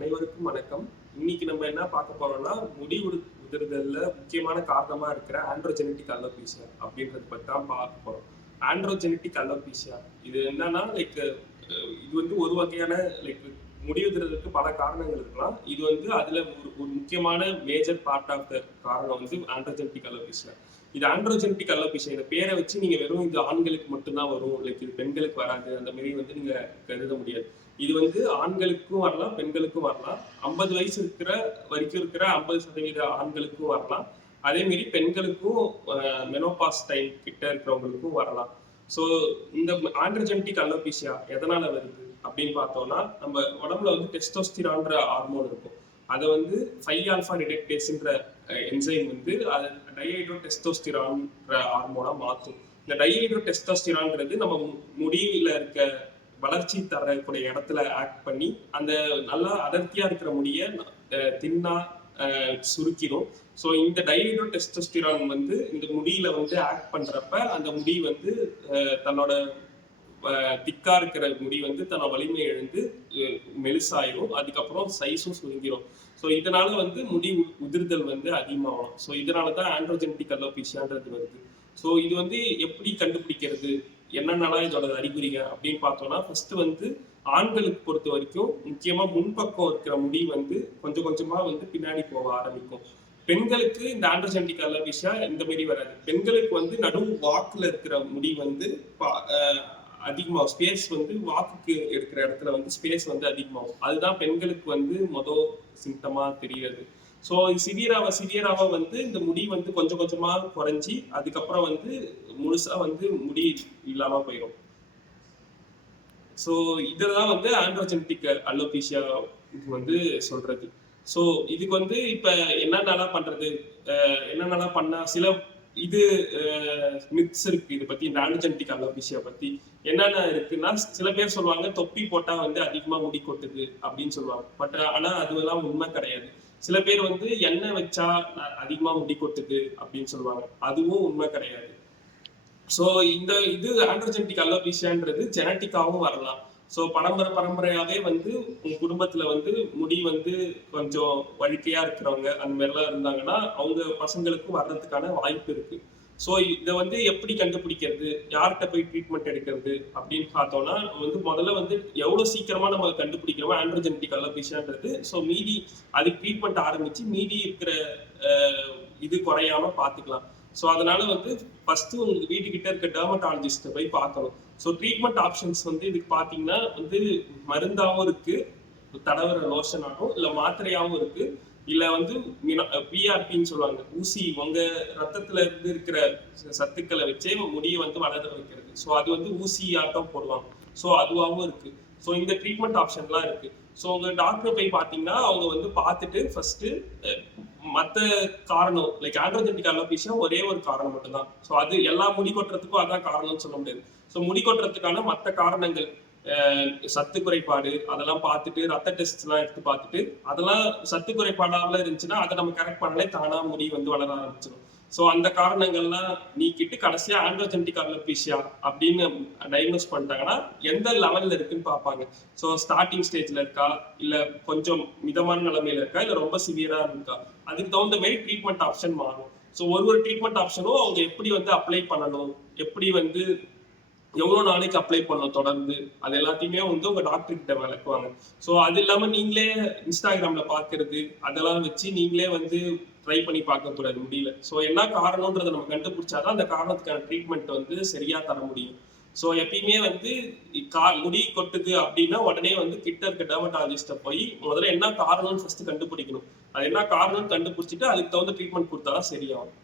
அனைவருக்கும் வணக்கம். இன்னைக்கு நம்ம என்ன பார்க்க போறோம்னா, முடி உதிர்தல்ல முக்கியமான காரணமா இருக்கிற ஆண்ட்ரோஜெனடிக் அலோபீசியா அப்படின்றத பத்தி தான் பார்க்க போறோம். ஆண்ட்ரோஜெனடிக் அலோபீசியா இது என்னன்னா, இது வந்து ஒரு வகையான முடி உதிர்தலுக்கு பல காரணங்கள் இருக்கலாம். இது வந்து அதுல ஒரு முக்கியமான மேஜர் பார்ட் ஆஃப் த காரணம் வந்து ஆண்ட்ரோஜெனடிக் அலோபீசியா. இது ஆண்ட்ரோஜெனடிக் அலோபீசியா இந்த பேரை வச்சு நீங்க வெறும் இது ஆண்களுக்கு மட்டும் தான் வரும், இது பெண்களுக்கு வராது அந்த மாதிரி வந்து நீங்க கருத முடியாது. இது வந்து ஆண்களுக்கும் வரலாம், பெண்களுக்கும் வரலாம். 50 வயசு வரைக்கும் இருக்கிற 50% ஆண்களுக்கும் வரலாம். அதே மாதிரி பெண்களுக்கும் மெனோபாஸ் டைம் கிட்ட இருக்கிறவங்களுக்கும் வரலாம். ஸோ இந்த ஆண்ட்ரோஜெனடிக் அலோபீசியா எதனால வருது அப்படின்னு பார்த்தோம்னா, நம்ம உடம்புல வந்து டெஸ்டோஸ்டிரான்ற ஹார்மோன் இருக்கும். அதை வந்து 5-ஆல்ஃபா ரிடக்டேஸ்ன்ற என்சைம் வந்து அது டைஹைட்ரோ டெஸ்டோஸ்டிரான்ற ஹார்மோனா மாற்றும். இந்த டைஹைட்ரோ டெஸ்டோஸ்டிரான்றது நம்ம முடியில இருக்க வளர்ச்சி தரக்கூடிய இடத்துல ஆக்ட் பண்ணி அந்த நல்லா அடர்த்தியா இருக்கிற முடிய தின்னா சுருக்கிடும். ஸோ இந்த டைஹைட்ரோ டெஸ்டோஸ்டிரான் வந்து இந்த முடியில வந்து ஆக்ட் பண்றப்ப அந்த முடி வந்து தன்னோட திக்கா இருக்கிற முடி வந்து தன்னோட வலிமை எழுந்து மெலிசாயிரும். அதுக்கப்புறம் சைஸும் சுருங்கிடும். ஸோ இதனால வந்து முடி உதிர்தல் வந்து அதிகமாகும். ஸோ இதனாலதான் ஆண்ட்ரோஜெனடிக் அலோபீசியான்றது வருது. ஸோ இது வந்து எப்படி கண்டுபிடிக்கிறது, என்னென்னலாம் இதோட அறிகுறிங்க அப்படின்னு பார்த்தோம்னா, ஃபர்ஸ்ட் வந்து ஆண்களுக்கு பொறுத்த வரைக்கும் முக்கியமா முன்பக்கம் இருக்கிற முடி வந்து கொஞ்சம் கொஞ்சமா வந்து பின்னாடி போக ஆரம்பிக்கும். பெண்களுக்கு இந்த ஆண்ட்ரோஜெனடிக் அலோபீசியா இந்த மாதிரி வராது. பெண்களுக்கு வந்து நடு வாக்குல இருக்கிற முடி வந்து அதிகமாகும். ஸ்பேஸ் வந்து வாக்குக்கு இருக்கிற இடத்துல வந்து ஸ்பேஸ் வந்து அதிகமாகும். அதுதான் பெண்களுக்கு வந்து சிம்டமா தெரியாது. ஸோ சிவியராக வந்து இந்த முடி வந்து கொஞ்சம் கொஞ்சமா குறைஞ்சி அதுக்கப்புறம் வந்து முழுசா வந்து முடி இல்லாம போயிடும். ஸோ இதெல்லாம் வந்து ஆண்ட்ரோஜெனடிக் அலோபீசியா வந்து சொல்றது. ஸோ இதுக்கு வந்து இப்ப என்னென்னலாம் பண்றது, என்னென்னலாம் பண்ணா சில இது மித்ஸ் இருக்கு இதை பத்தி. இந்த ஆண்ட்ரோஜெனடிக் அலோபீசியா பத்தி என்னென்ன இருக்குன்னா, சில பேர் சொல்லுவாங்க தொப்பி போட்டா வந்து அதிகமா முடி கொட்டுது அப்படின்னு சொல்லுவாங்க. பட் ஆனா அதுவெல்லாம் உண்மை கிடையாது. சில பேர் வந்து எண்ணெய் வச்சா அதிகமா முடி கொட்டுது அப்படின்னு சொல்லுவாங்க. அதுவும் உண்மை கிடையாது. ஸோ இது ஆண்ட்ரோஜெனடிக் அலோபீசியான்றது ஜெனட்டிக்காவும் வரலாம். ஸோ பரம்பரையாவே வந்து உங்க குடும்பத்துல வந்து முடி வந்து கொஞ்சம் வழுக்கையா இருக்கிறவங்க அந்த மாதிரிலாம் இருந்தாங்கன்னா அவங்க பசங்களுக்கும் வர்றதுக்கான வாய்ப்பு இருக்கு. ஸோ இதை வந்து எப்படி கண்டுபிடிக்கிறது, யார்கிட்ட போய் ட்ரீட்மெண்ட் எடுக்கிறது அப்படின்னு பார்த்தோம்னா, வந்து முதல்ல வந்து எவ்வளவு சீக்கிரமா நம்ம கண்டுபிடிக்கிறோமோ ஆண்ட்ரோஜெனடிக் அலோபீசியான்றது, ஸோ மீதி அதுக்கு ட்ரீட்மெண்ட் ஆரம்பிச்சு மீதி இருக்கிற இது குறையாம பார்த்துக்கலாம். ஸோ அதனால வந்து ஃபர்ஸ்ட் உங்களுக்கு வீட்டுக்கிட்ட இருக்க டெர்மட்டாலஜிஸ்ட்டை போய் பார்க்கணும். ஸோ ட்ரீட்மெண்ட் ஆப்ஷன்ஸ் வந்து இதுக்கு பார்த்தீங்கன்னா வந்து மருந்தாகவும் இருக்கு, தடவுற லோஷனாகவும் இல்லை மாத்திரையாகவும் இருக்கு, இல்லை வந்து பிஆர்பின்னு சொல்லுவாங்க, ஊசி உங்க ரத்தத்துல இருந்து இருக்கிற சத்துக்களை வச்சே முடியை வந்து வளர வைக்கிறது. ஸோ அது வந்து ஊசி ஆட்டம் போடுவாங்க. ஸோ அதுவாகவும் இருக்கு. ஸோ இந்த ட்ரீட்மெண்ட் ஆப்ஷன்லாம் இருக்கு. ஸோ உங்க டாக்டர் போய் பார்த்தீங்கன்னா அவங்க வந்து பார்த்துட்டு ஃபர்ஸ்ட் மற்ற காரணம் ஆண்ட்ரோஜெனடிக் அலோபீசியா ஒரே ஒரு காரணம் மட்டும்தான். ஸோ அது எல்லா முடி கொட்டுறதுக்கும் அதான் காரணம்னு சொல்ல முடியாது. ஸோ முடி கொட்டுறதுக்கான மற்ற காரணங்கள் சத்து குறைபாடு அதெல்லாம் பார்த்துட்டு ரத்த டெஸ்ட் எல்லாம் எடுத்து பார்த்துட்டு அதெல்லாம் சத்து குறைபாடால இருந்துச்சுன்னா அதை நம்ம கரெக்ட் பண்ணலே தானா முடி வந்து வளர ஆரம்பிச்சிடும். ஸோ அந்த காரணங்கள்லாம் நீக்கிட்டு கடைசியா ஆண்ட்ரோஜெனடிக் அலோபீசியா அப்படின்னு டயக்னோஸ் பண்ணிட்டாங்கன்னா எந்த லெவல்ல இருக்குன்னு பார்ப்பாங்க. ஸோ ஸ்டார்டிங் ஸ்டேஜ்ல இருக்கா, இல்ல கொஞ்சம் மிதமான நிலைமையில இருக்கா, இல்ல ரொம்ப சிவியரா இருக்கா, அதுக்கு தகுந்த மாதிரி ட்ரீட்மெண்ட் ஆப்ஷன் மாறும். ஸோ ஒரு ட்ரீட்மெண்ட் ஆப்ஷனும் அவங்க எப்படி வந்து அப்ளை பண்ணணும், எப்படி வந்து எவ்வளவு நாளைக்கு அப்ளை பண்ணணும் தொடர்ந்து, அது எல்லாத்தையுமே வந்து உங்க டாக்டர் கிட்ட விளக்குவாங்க. ஸோ அது இல்லாம நீங்களே இன்ஸ்டாகிராம்ல பாக்குறது அதெல்லாம் வச்சு நீங்களே வந்து ட்ரை பண்ணி பார்க்க கூடாது முடியல. ஸோ என்ன காரணம்ன்றதை நம்ம கண்டுபிடிச்சாதான் அந்த காரணத்துக்கான ட்ரீட்மெண்ட் வந்து சரியா தர முடியும். ஸோ எப்பயுமே வந்து முடி கொட்டுது அப்படின்னா உடனே வந்து கிட்ட இருக்க டெர்மட்டாலஜிஸ்ட போய் முதல்ல என்ன காரணம்னு ஃபர்ஸ்ட் கண்டுபிடிக்கணும். அது என்ன காரணம்னு கண்டுபிடிச்சிட்டு அதுக்கு தகுந்த ட்ரீட்மெண்ட் கொடுத்தாதான் சரியாகும்.